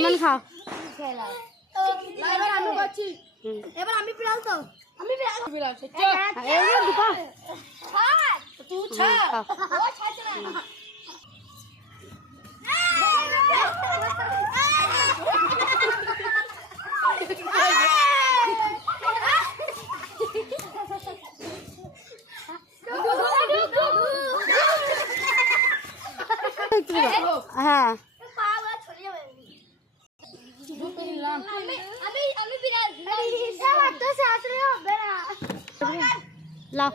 রিমান খাও। এবার আমি করছি, এবার আমি বিড়াল তো, আমি বিড়াল এই যে দুটো তুই ছাড়, ও ছাড়ছে না। হ্যাঁ লাও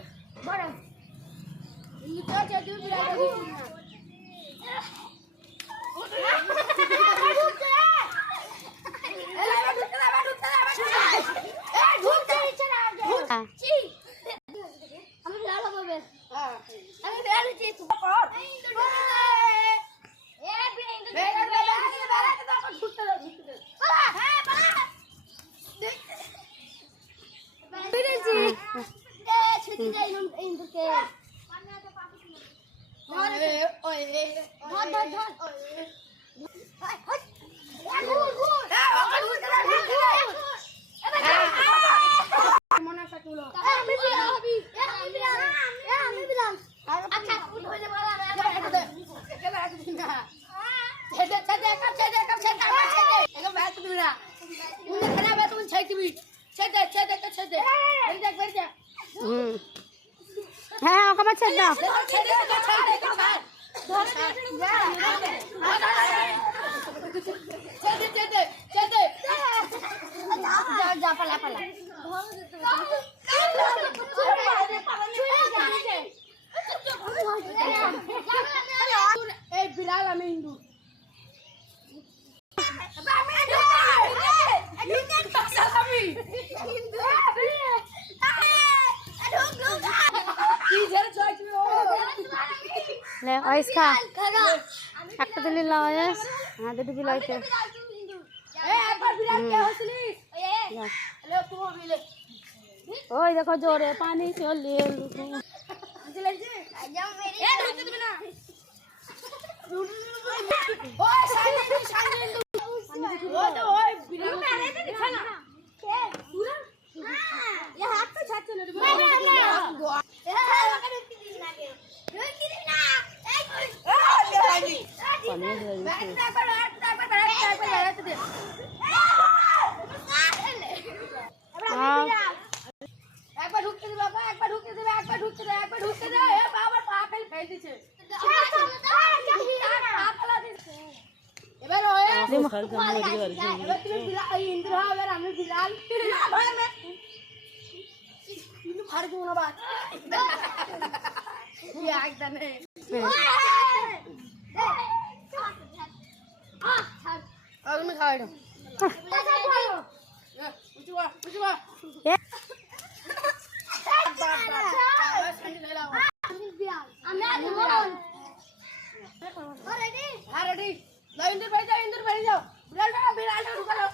হ্যাঁ ওকে আমার ছেড়ে দাও এই বিড়াল আমি হিন্দু ले ओइस खा একটা দিলি লয়েস হাতে দিবি লইতে একবার বিড়াল কে হইছিলি হ্যালো তুই মিলে ওই দেখো জোরে পানি চলে দিলে যে যাও মেরি এ ঢুকতে দিবি না ওই সাইলেন্ট ওই তো ওই বিড়াল মেরে দে দিখা না কে তুরা ये हाथ पे छात चले रे ए ওকে ঢুকতে দিবি না কেউ ঢুকতে দিবি না এই পানি দিয়ে একবার ঢুকতে দিবে বাবা একবার ঢুকতে দিবে একবার ঢুকতে দে একবার ঢুকতে দে এ বাবা পা ফেল খাই দিছে এবার ওই এবার তুমি বিড়াল ইন্দ্র এবার আমি বিড়াল ইন্দ্র ফাড় দেব না বাদ ये একদম নেই আগে আমি খাই দাও উঠবা रेडी लो इंदर बैठ जाओ बिराल ढुका लो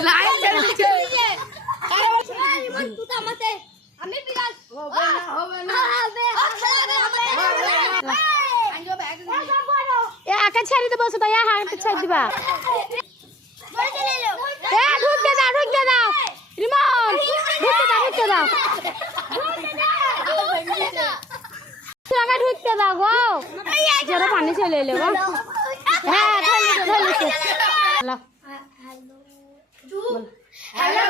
लाइन चलती একা ছেড়ে দেবো তো ইয়া হাতে ছেড়ে দিবা ঢুকতে দাও রিমন ঢুকতে দাও ধরতে দাও গো, জোরে পানি চলে এলো গো। হ্যাঁ ধরলি তো। হ্যালো